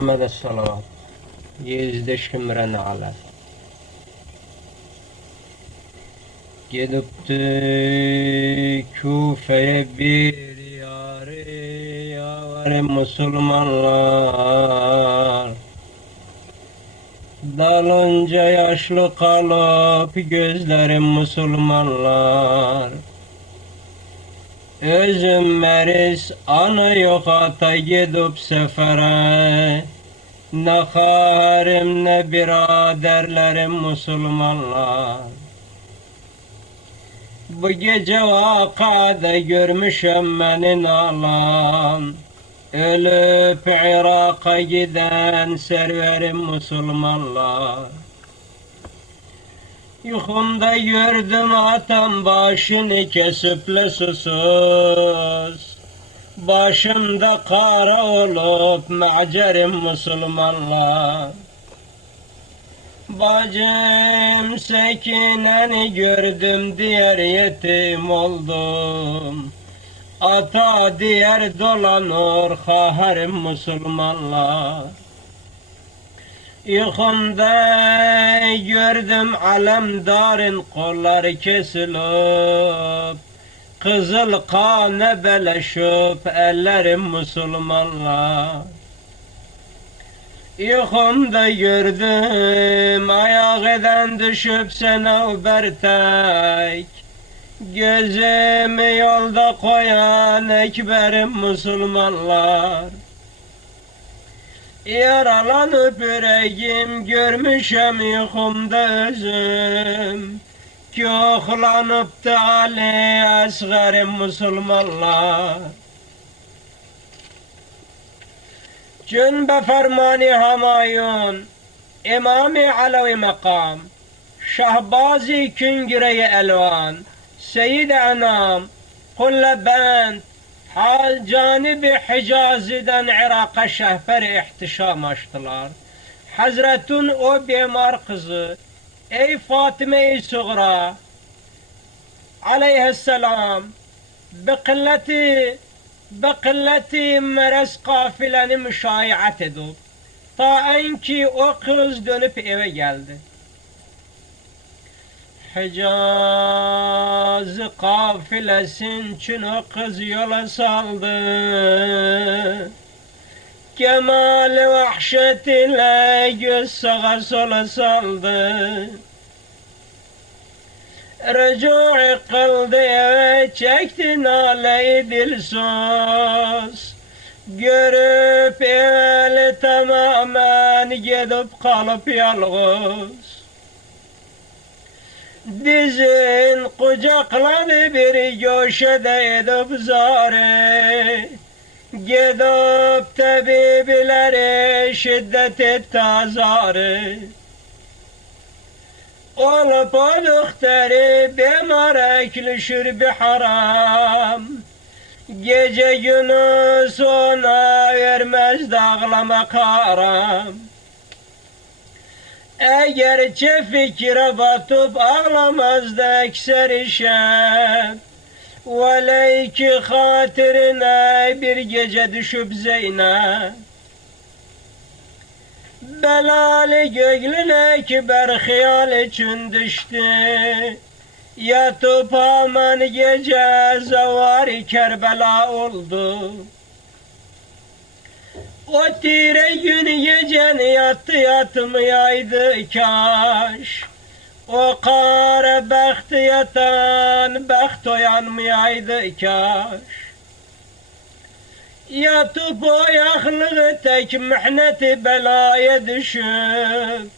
Muhammed salavat. Yüzdeşimren ala. Gidipti Küfe'ye bir yâri Müslümanlar. Dalınca yaşlı kalıp gözlerim Müslümanlar. Özüm meriz ana yok ata gidip sefere. Ne harim ne biraderlerim Müslümanlar. Bu gece vakada görmüşüm beni nalan. Ölüp Irak'a giden serverim Müslümanlar. Yuhumda gördüm atam başını kesip susuz. Başımda kara olup macerim Müslümanlar. Bacım Sekine'ni gördüm diğer yetim oldum. Ata diğer dolanır haherim Müslümanlar. Yuhumda gördüm alemdarın kolları kesilip, kızıl kanı beleşip ellerim Müslümanlar. Yuhumda gördüm ayağıdan düşüp senavbertek, gözümü yolda koyan ekberim Müslümanlar. Yaralanıp yüreğim görmüşem yuhumda özüm, Köhlanıp da Ali asgarim Müslümanlar. Cünbe fermani hamayun, İmam-ı Alevi makam, Şahbazi küngüre-i elvan, Seyyid-i Enam, Kulle bent, hal canibi Hicaz'den Irak'a şehper ihtişam açtılar. Hazretun o bimar kızı, ey Fatime-i Suğra, aleyhisselam, Bekilleti merez kafileni müşayiat edip, ta enki o kız dönüp eve geldi. Hicaz kafilesin için o kız yola saldı. Kemal vahşet ile göz sağa sola saldı. Rücu' kıldı eve çekti nale-i dilsuz. Görüp eli tamamen gidip kalıp yalğız. Dizin kucakladı bir köşede edip zare. Gidip tabiblere şiddet etti azarı. Olup o doktori bimar ekleşir bir haram. Gece gündüz ona vermez dağlamak haram. Eğerçe fikre batıp ağlamaz da ekser şeb, veleyki hatırına bir gece düşüp Zeynep. Belalı göğlüne kiber hıyal için düştü, yatıp aman gece zavari Kerbela oldu. O tire gün geceni yattı yatmayaydı kaş, o kara bahtı yatan baht uyanmayaydı kaş. Yatıp o yaklığı tek mihneti belaya düşüp,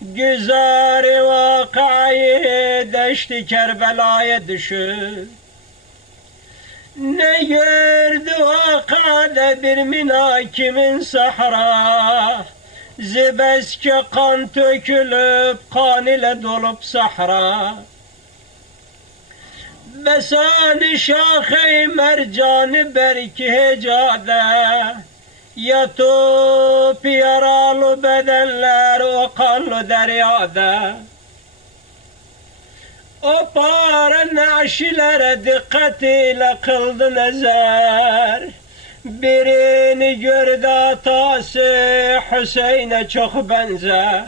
güzar-ı vakayı deşti Kerbela'ya düşüp. Ne gördü vakada bir minakimin sahra, zibeski kan tökülüp kan ile dolup sahra. Besan-ı şah-ı mercan-ı berki hecade, yatıp yaralı bedenler o kanlı deryada. O para naşilere dikkatiyle kıldı nezer, Birini gördü atası Hüseyin'e çok benzer.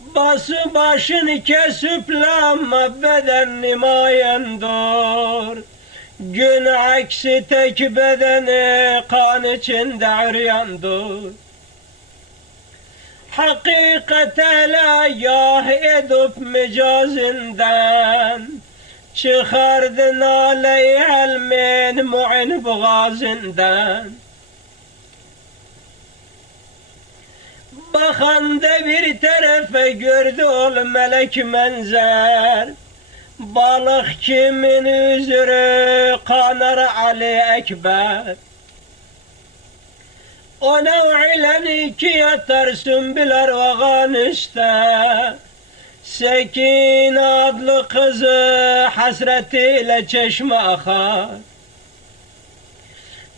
Bası başını kesip lamba beden nimayendur. Gün aksi tek bedeni kan içinde üryandır. Hakikate la yah edip mecazinden, çıkardı nale-i helmin mu'in boğazından. Bakan da bir tarafa gördü ol melek menzer. Balık kimin üzürü kanar Ali Ekber. O nev'ilen iki yatar sümbüler vaganiste. Sekin adlı kızı hasretiyle çeşme akar.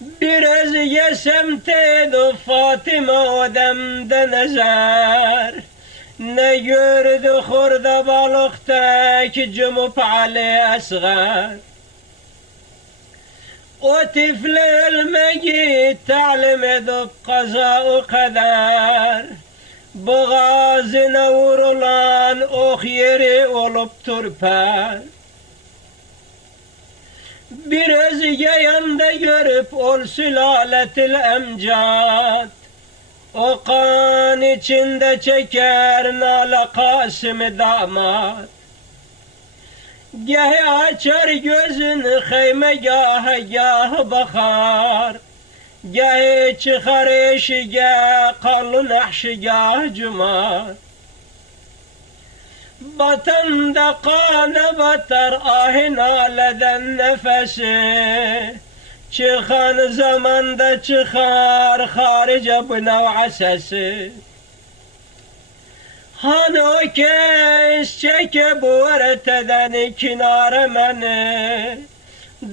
Biraz yesem teydu Fatıma o demde nezer. Ne gördü hurda balıktaki cumup Ali Asgar. O tifli ölmeyi talim edip kaza-ı kader. Boğazına vurulan ok yeri olup turper. Biraz yayanda görüp ol sülaletil emcad. O kan içinde çeker nala Kasım damat. Gahi açar gözünü heymegâhe gâh bakar. Gahi çıkar eşige kalın ahşigâh cumar. Batanda kana batar ahin aleden nefesi. Çıkan zamanda çıkar harice bu nev'a sesi. Han o kes çeke bu öğreteden kinare beni.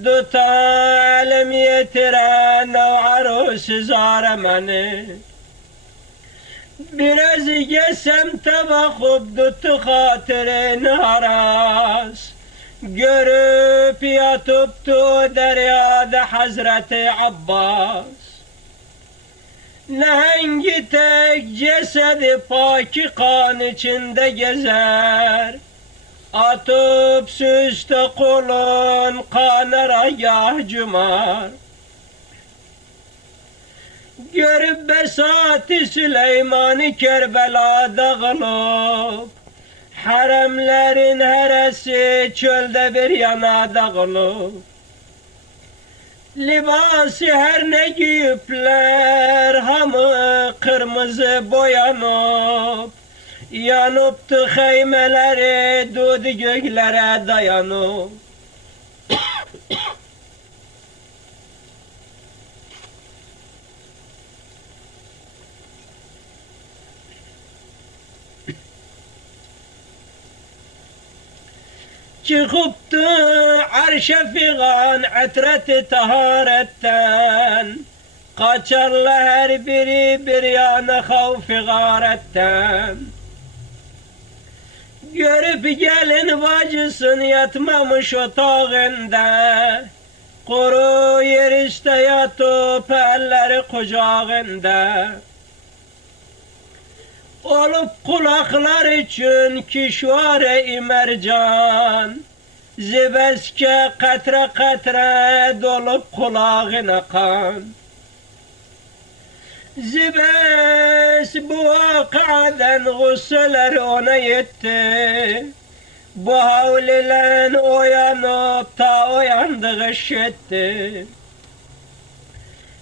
Duta elim yetiren nev'a rusi zare beni. Biraz yesem tebakub dutu hatirin haras. Görüp yatıptu deryada Hazreti Abbas. Nehengi tek cesedi paki kan içinde gezer. Atıp süste kulun kanara yah cumar. Görüp besati Süleyman'ı Kerbela'da kılıp, haremlerin heresi çölde bir yana dağılıp, libası her ne giyipler hamı kırmızı boyanıp, yanıptı heymeleri dudu göklere dayanıp. Çıkıptı arşe figan etreti taharetten. Kaçarlar her biri bir yana havfi garetten. Görüp gelin bacısın yatmamış otağında. Kuru yeriste yatıp elleri kucağında. Olup kulaklar için kişvare imercan. Zibeske katre katre dolup kulağına kan. Zibes bu vakadan gusseler ona yetti. Bu havlilen uyanıp ta uyandığı şetti.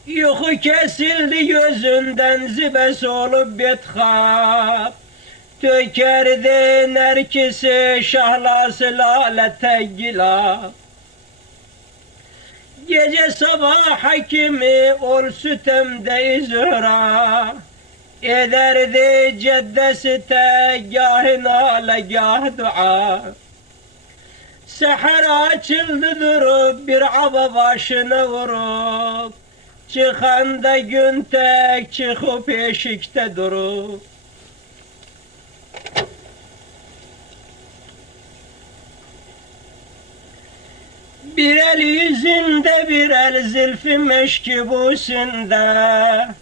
Yuhu kesildi gözünden zibes olup bethap. Tökerdi nerkisi şahlası lalete gilap. Gece sabah hakimi ol sütemde izhra. Ederdi ceddesi te gâh nâle gâh dua. Seher açıldı durup bir aba başına vurup. Çıkan da gün tek çıkıp eşikte durup. Bir el yüzünde bir el zülfü meşkibusunda,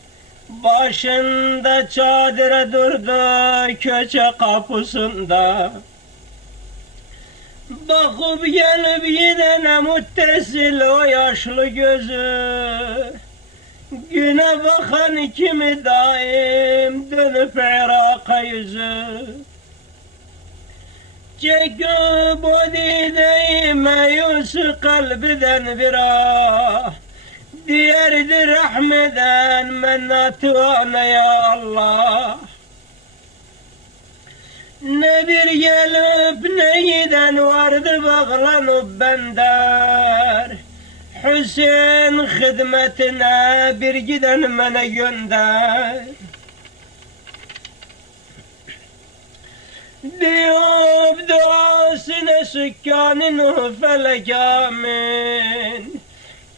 başında çadıra durdu köçe kapısında. Bakıp gelip gidene müttesil o yaşlı gözü, güne bakan kimi daim dönüp Irak'a yüzü. Çekip o dideyi meyusu kalbiden bir ah, diyerdi rahmeden mennatü ana ya Allah. Ne bir gelip ne giden vardı bağlanıp bender, Hüseyin hizmetine bir giden bana gönder. Diyor duasına sükkanın felek amin,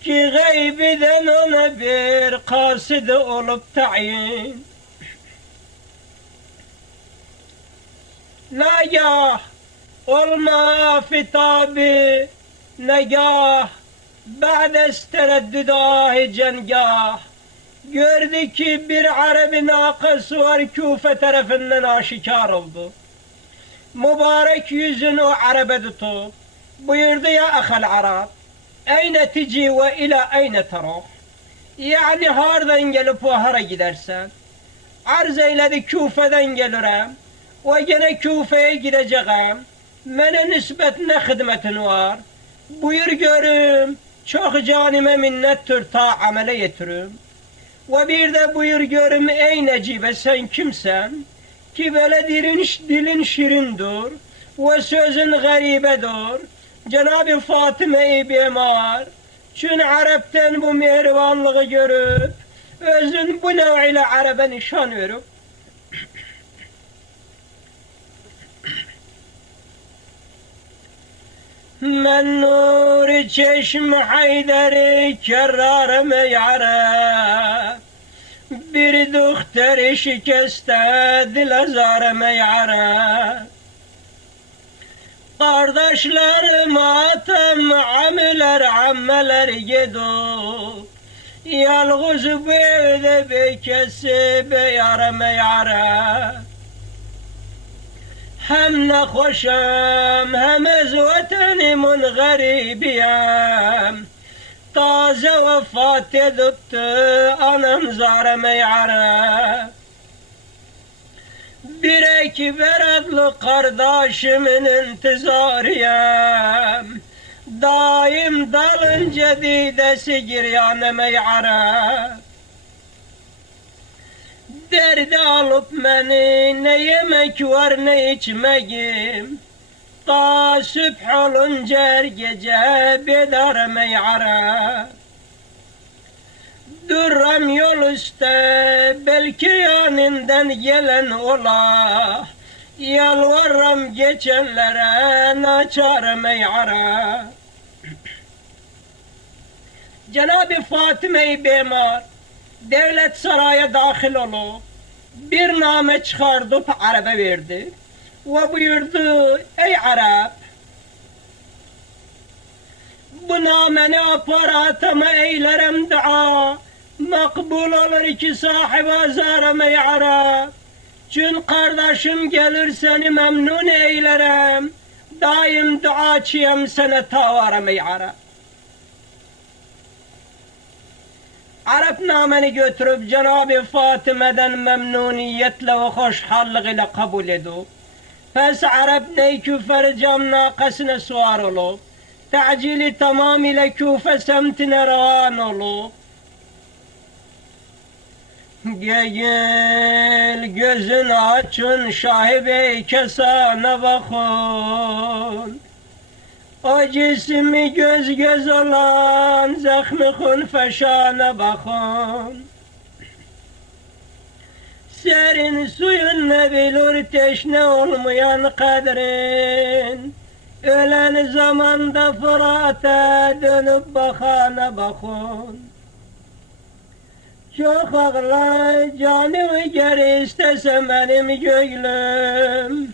ki gaybiden ona bir kasid olup tayin. Nagah olma fitabi negah, ba'de istereddüdahi cengah. Gördü ki bir Arabi nakısı var, Küfe tarafından aşikar oldu. Mübarek yüzünü o Arap'a tutup buyurdu: ya ahal Arap, eyne tici ve ila eyne teruh? Yani hardan gelip o hara gidersen? Arz eyledi: Küfe'den gelirim ve gene Küfe'ye gideceğim. Mene nispet ne hizmetin var? Buyur görüm, çok canime minnettir ta amele yetirim. Ve bir de buyur görüm, ey Necibe sen kimsen? Ki böyle dilin şirindir ve sözün garibedir. Cenab-ı Fatıma-i Bemar, çün Arap'tan bu mehribanlığı görüp, özün bu nev'iyle Arap'a nişan verip, men nur çeşm Hayderi kerrar meyara, bir duhter şikeste dil azar meyara. Kardeşlerim atam amiler ammeler yedu, yalğız bu evde bekesi beyara meyara. Hem ne hoşam hem ezvetenim garibiyem, taze vefat edipti anam zar meyara. Bir ekber adlı kardeşimin intizariyem, daim dalınca didesi giryan meyara. Derdi alıp beni, ne yemek var ne içmeğim, ta sübh olunca her gece bedar meyara. Duram yol üstte, belki yanından gelen ola, yalvarram geçenlere naçar meyara. Cenab-ı Fatıma-i Bemar devlet saraya dahil olup bir name çıkardıp Arap'a verdi ve buyurdu: ey Arap, bu nameni aparatama eylerim dua, makbul olur ki sahibi azara meyara. Çün kardeşim gelir seni memnun eylerim, daim duaçıyım sana tavara meyara. Arap nameni götürüp Cenab-ı Fatıma'dan memnuniyetle ve hoşhallık ile kabul edip, pes Arap ney küfer cam nakasına suar olup, tacili tamamıyla Küfe semtine revan olup, gel gözün açın şahibe kesana bakın, o cismi göz göz olan zahmi hunfeşana bakın. Serin suyun ne bilir teşne olmayan kadrin, ölen zamanda Fırat'a dönüp bakana bakın. Çok ağla canımı geri istesem benim gönlüm,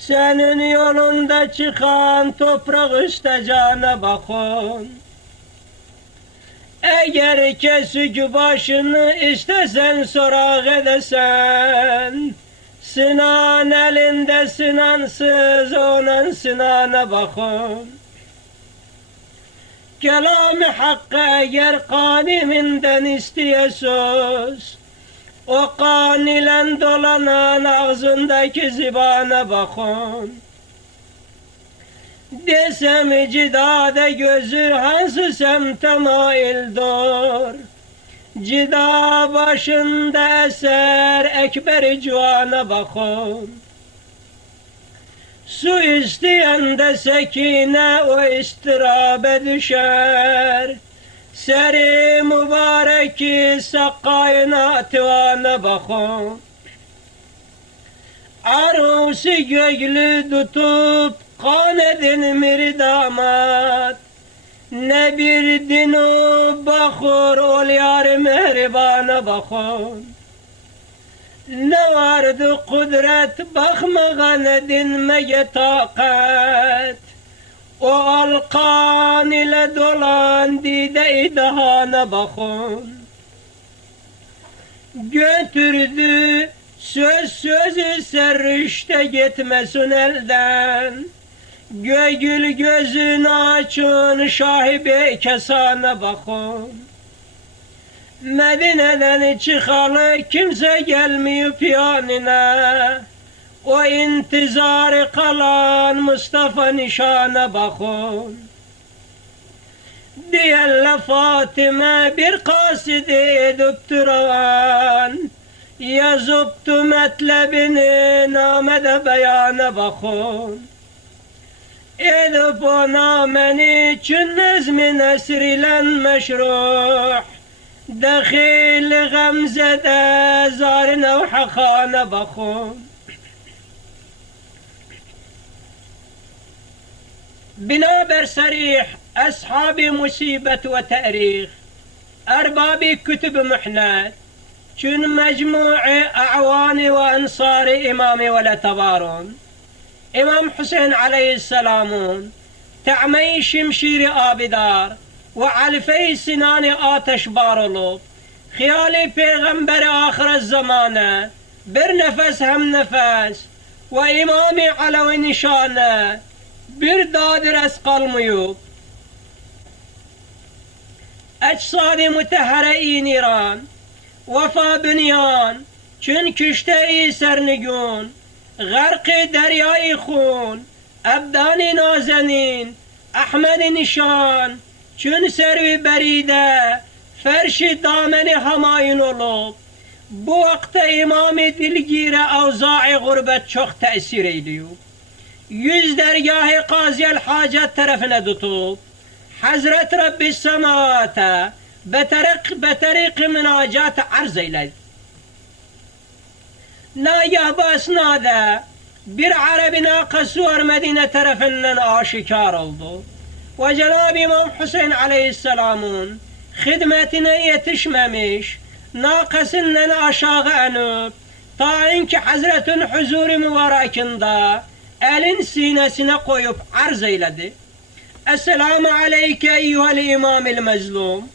Senin yolunda çıkan toprak üstte cana bakın. Eğer kesik başını istesen sorak edesen, Sinan elinde sinansız onun sinana bakın. Kelam-ı hakkı eğer kaniminden istiyorsunuz, o kan ile dolanan ağzındaki zibana bakın. Desem cidade gözü hansı semte maildir, cida başında eser ekber cuvana bakın. Su isteyen de sekine o istirabe düşer, seri mübareki sakkayına tivana bakın. Arusi göglü tutup kan edin mirdamat, ne bir dinu bakır ol yar mehribana bakın. Ne vardı kudret bakmagan dinmeye takat, o alkan ile dolan dide idahana bakın. Götürdü sözü serrişte gitmesin elden, Gögül gözünü açın şahibe kesana bakın. Medine'den çıkalı kimse gelmiyor yanına, o intizarı kalan Mustafa nişana bakın. Diyenle Fatime bir kasidi edip duran, yazıptı metlebini namede beyana bakın. Edip o namen için nezmi nesrilen meşruh, Dehil gamzede zarine ve hakana bakın. Binaber sarih ashabi musibet ve tarih, erbabi kütüb-ü mühnat, çün mecmu'i a'vani ve ansari imami ve letabarun. İmam Hüseyin aleyhisselamın ta'meyi şimşiri abidar ve alfey sinani ateş bar olup, hiyali peygamberi ahire zamane, bir nefes hem nefes ve imami alevi nişane, bir dadir es kalmayıp, eçsadi mütehere-i niran, vefa bünyan, çün küşte-i sernigün, غرق دریای خون ابدان نازنین احمد نشان چون سروی بریده فرش دامن همایون olup bu vakte imam-ı dilgire avza-i gurbet çok tesir ediyor. Yüz dergâh-ı kaziyel hacet tarafına tutup Hazret Rabbi semavata beterik münacat arz eyledi. Nagah bu esnada bir Arabi nakası var Medine tarafından aşikar oldu. Ve Cenab-ı İmam Hüseyin aleyhisselamın hizmetine yetişmemiş, nakasından aşağı enip, ta inki Hazret'in huzuru mübarekinde elin sinesine koyup arz eyledi. Esselamu aleyke eyyuhel imamil mezlum,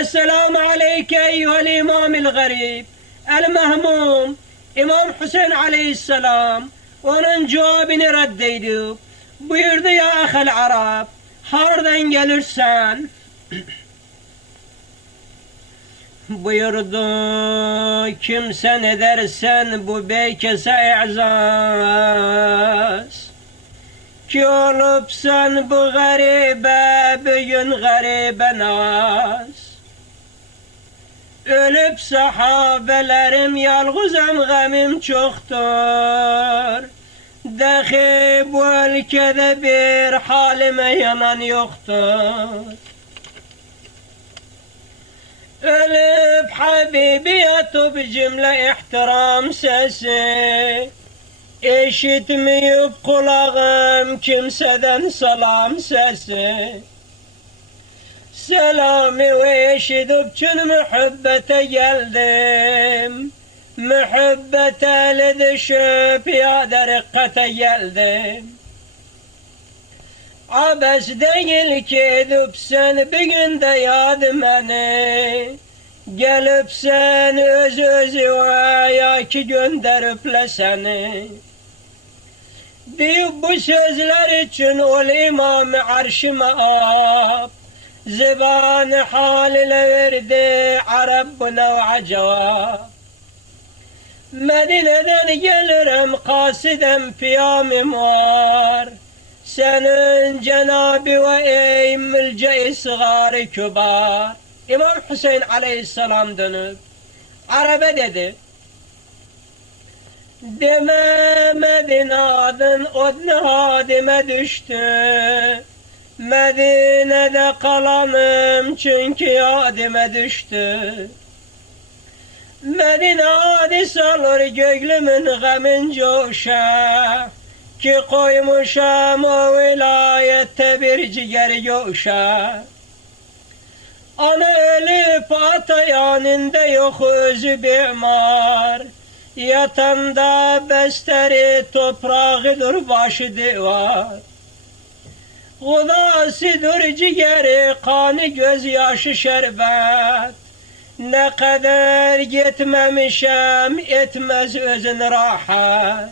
Esselamu aleyke eyyuhel imamil garib, el mehmum. İmam Hüseyin aleyhisselam onun cevabını reddedip buyurdu, ya ahel Arap, hardan gelirsen? Buyurdu, kimse ne dersen bu beykese i'zaz, ki olup sen bu garibe bugün garibe naz. Ölüp sahabelerim yalğızam gamim çoktur, dahi bu ülkede bir halime yanan yoktur. Ölüp Habibi yatıp cümle ihtiram sesi, işitmeyip kulağım kimseden salam sesi. Selamı ve eşidip çün mühibbete geldim, Mühibbet eli düşüp piyade rikkate geldim. Abes değil ki düpsen bir günde yad beni. Gelip sen öz ya ki gönderip seni. Diyor bu sözler için ol İmam-ı Arş-ı Âb. Zıban hal ile verdi Arap bu nev'a cevap. Medine'den gelirim kasidem piyamim var. Senin Cenab-ı ve ey mülce-i sıgar-ı kübar. İmam Hüseyin aleyhisselam dönüp Arap'a dedi. Deme Medine'den odne hadime düştü. Medine'de kalanım çünkü yadime düştü. Medine hadis alır göklümün gamin coşa. Ki koymuşam o vilayette bir ciğer coşa. Ana ölüp ata yanında yok özü bimar. Yatanda besteri toprağıdır başı divar. Kudasıdır ciğeri kanı gözyaşı şerbet. Ne kadar gitmemişem etmez özün rahat.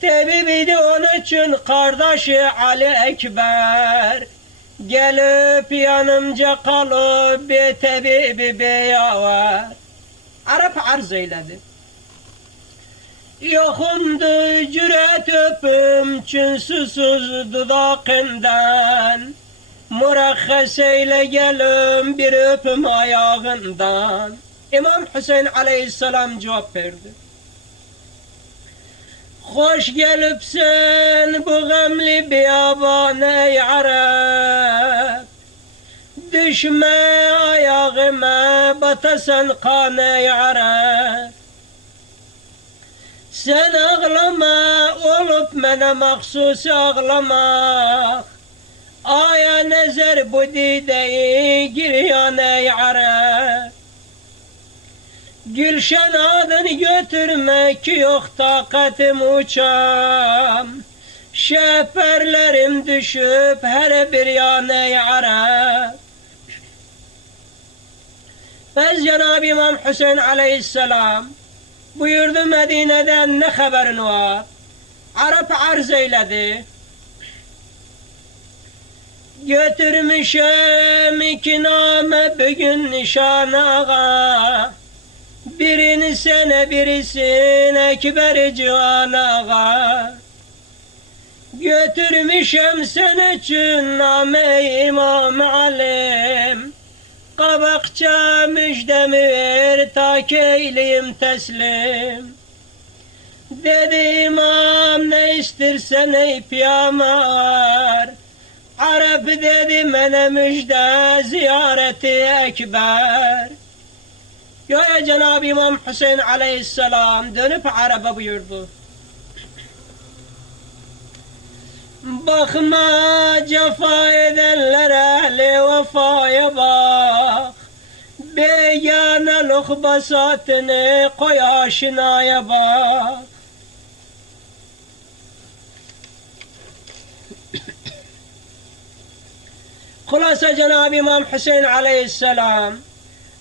Tebibiydi onun için kardeşi Ali Ekber. Gelip yanımca kalıp bir tebibi beyavar. Arap arz eyledi. Yokundu cüret öpüm çün susuz dudakından. Murakhes eyle gelim bir öpüm ayağından. İmam Hüseyin aleyhisselam cevap verdi. Hoş gelipsin bu gamli biyaban ey Arap. Düşme ayağıma batasan kan ey Arap. Sen ağlama olup mene mahsus ağlamak. Aya nezer bu dideyi giryan ey Arap. Gülşen adını götürmek yok takatim uçam. Şeferlerim düşüp her bir yan ey Arap. Biz Cenab-ı İmam Hüseyin aleyhisselam buyurdu Medine'den ne haberin var? Arap arz eyledi. Götürmüşem iki name bugün nişan ağa. Birini sene birisin Ekber Cihan ağa. Götürmüşem sen için name İmam Alim. Kabakça müjdemi ver ta ki eyleyim teslim. Dedi imam ne istersen ey piyamar. Arap dedi mene müjde ziyareti ekber. Ya Cenab-ı İmam Hüseyin aleyhisselam dönüp Arap'a buyurdu. Bakma cefa edenler ehli vefaya bak. Begâne luhbasatını koy aşinaya bak. Hulasa Cenab-ı İmam Hüseyin aleyhisselam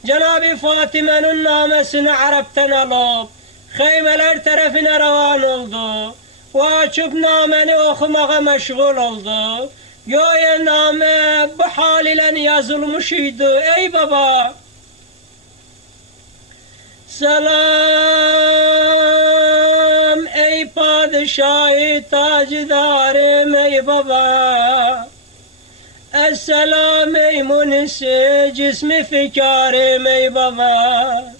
Cenab-ı Fatime'nin namesini Arap'tan alıp heymeler tarafına revan oldu. Ve açıp nameni okumaya meşgul oldu. Göğe name bu hal ile yazılmış idi. Ey baba! Selam ey padişah-ı tacidarım ey baba! Esselam ey munisi cismi fikarım ey baba!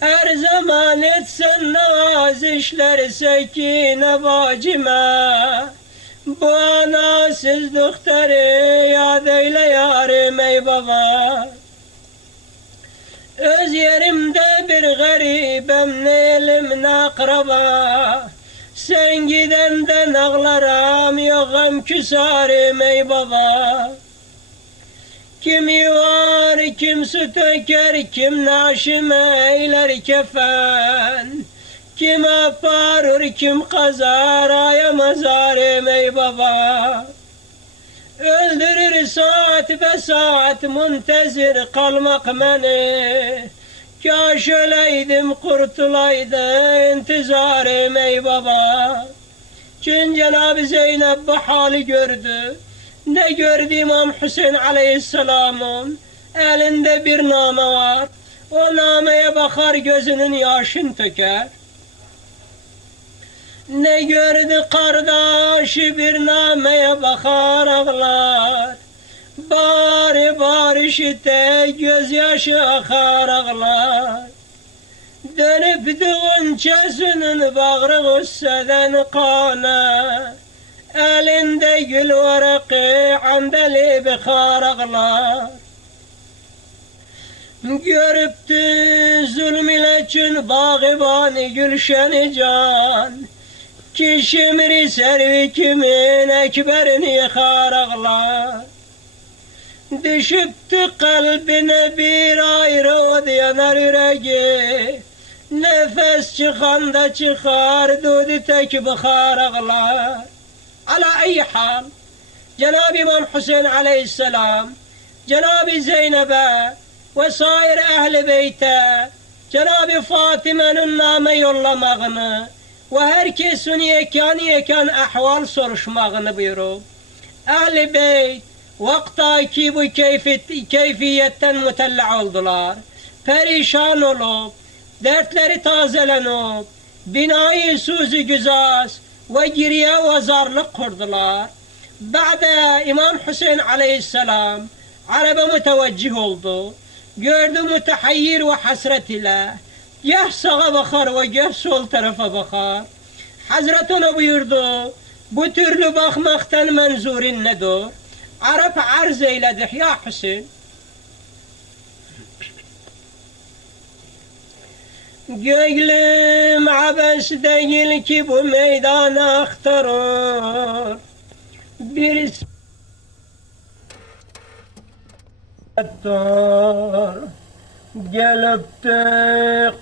Her zaman etsen nevazişler sekine bacime. Bu anasız doktoru yad eyle yarım ey baba. Öz yerimde bir garibem ne elim ne akraba. Sen gidenden ağlarım yoğum küsarım ey baba. Kimi var kim su töker, kim naşim eyler kefen. Kim aparır kim kazar aya mazarım ey baba. Öldürür saat be saat muntezir kalmak beni. Kaş öleydim kurtulaydı intizarım ey baba. Çün Cenab-ı Zeynep bu hali gördü. Ne gördü İmam Hüseyin Aleyhisselam'ın elinde bir name var. O nameye bakar gözünün yaşın töker. Ne gördü kardeşi bir nameye bakar ağlar. Bari bari işite gözyaşı akar ağlar. Dönüp düğünçesinin bağrı gusseden kana. Elinde gül varaki andeli bihar ağlar. Görüptü zulm ile çün bağibani gülşeni can. Ki şimri servi kimin ekberini yıkar ağlar. Düşüptü kalbine bir ayrı yanar yüreği. Nefes çıkanda çıkar dudu tek bıkar ağlar. Ala iyi hal Cenab-ı İmam Hüseyin Aleyhisselam Cenab-ı Zeynep'e ve sair ehl-i beyte Cenab-ı Fatime'nin name yollamağını ve herkesin yekan ahval soruşmağını buyurup ehl-i beyt vaktaki bu keyfiyetten mütella oldular. Perişan olup dertleri tazelenip binayı suzu güzaz ve geriye ve zarlık kurdular. Ba'da İmam Hüseyin Aleyhisselam Arap'a müteveccih oldu. Gördü mütehayyir ve hasret ile. Geh sağa bakar ve geh sol tarafa bakar. Hazret ona buyurdu. Bu türlü bakmaktan menzurin nedir? Arap arz eyledi. Ya Hüseyin. Gönlüm abes değil ki bu meydana aktarır. Bir gelip de